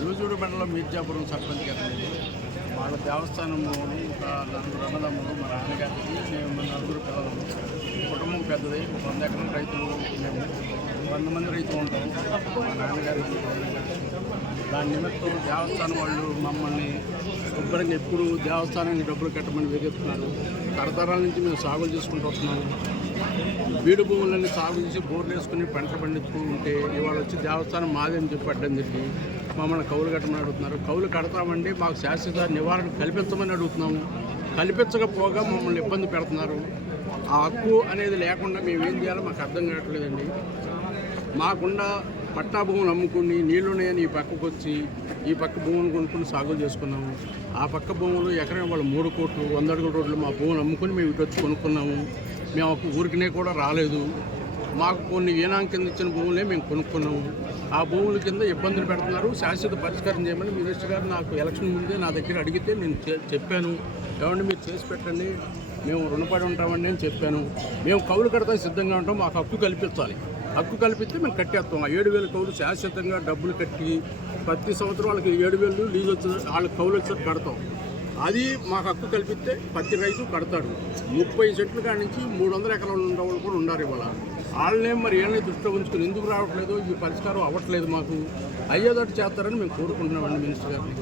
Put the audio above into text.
యూజూడు మండలం మీర్జాపురం సర్పంచ్ గారు వాళ్ళ దేవస్థానము ఒక నలుగురు అన్నదమ్ములు మా నాన్నగారికి మేము నలుగురు పిల్లలు. కుటుంబం పెద్దది వంద ఎకరాల రైతులు మేము వంద మంది రైతులు ఉంటాం. మా నాన్నగారికి దాని నిమిత్తం దేవస్థానం వాళ్ళు మమ్మల్ని శుభ్రంగా ఎప్పుడు దేవస్థానానికి డబ్బులు కట్టమని వేగెత్తున్నారు. తరతరాల నుంచి మేము సాగులు చేసుకుంటూ వస్తున్నాము. బీడు భూములన్నీ సాగు చేసి బోర్లు వేసుకుని పంట పండిస్తూ ఉంటే ఇవాళ వచ్చి దేవస్థానం మాదే అని చెప్పి చెప్పి మమ్మల్ని కౌలు కట్టమని అడుగుతున్నారు. కౌలు కడతామండి మాకు శాశ్వత నివారణ కల్పించమని అడుగుతున్నాము. కల్పించకపోగా మమ్మల్ని ఇబ్బంది పెడుతున్నారు. ఆ హక్కు అనేది లేకుండా మేము ఏం చేయాలో మాకు అర్థం కావట్లేదండి. మాకుండా పట్టా భూములు అమ్ముకుని నీళ్ళున్నాయని ఈ పక్కకు వచ్చి ఈ పక్క భూములు కొనుక్కుని సాగులు చేసుకున్నాము. ఆ పక్క భూములు ఎకరం వాళ్ళు మూడు కోట్లు వంద అడుగుల రోడ్లు మా భూములు అమ్ముకుని మేము ఇటు వచ్చి కొనుక్కున్నాము. మేము ఒక ఊరికినే కూడా రాలేదు. మాకు కొన్ని ఈనాం కింద ఇచ్చిన భూములే మేము కొనుక్కున్నాము. ఆ భూముల కింద ఇబ్బందులు పెడుతున్నారు. శాశ్వత పరిష్కారం చేయమని మినిస్టర్ గారు నాకు ఎలక్షన్ ముందే నా దగ్గర అడిగితే నేను చెప్పాను. ఏమంటే మీరు చేసి పెట్టండి. మేము రుణపడి ఉంటామండి అని చెప్పాను. మేము కౌలు కడతా సిద్ధంగా ఉంటాం. మాకు హక్కు కల్పించాలి. హక్కు కల్పిస్తే మేము కట్టేస్తాం. ఆ ఏడు వేల కౌలు శాశ్వతంగా డబ్బులు కట్టి ప్రతి సంవత్సరం వాళ్ళకి ఏడు వేలు లీజ్ వచ్చింది వాళ్ళకి కౌలు వచ్చి కడతాం. అది మాకు హక్కు కల్పిస్తే ప్రతి రైతు కడతాడు. ముప్పై సెంట్ల కాడి నుంచి మూడు వందల ఎకరాలు ఉన్న వాళ్ళు కూడా ఉన్నారు ఇవాళ. వాళ్ళనే మరి ఏళ్ళని దృష్టిలో ఉంచుకుని ఎందుకు రావట్లేదు? ఈ పరిష్కారం అవ్వట్లేదు మాకు. అయ్యేదట్టు చేస్తారని మేము కోరుకుంటున్నామండి మినిస్టర్ గారిని.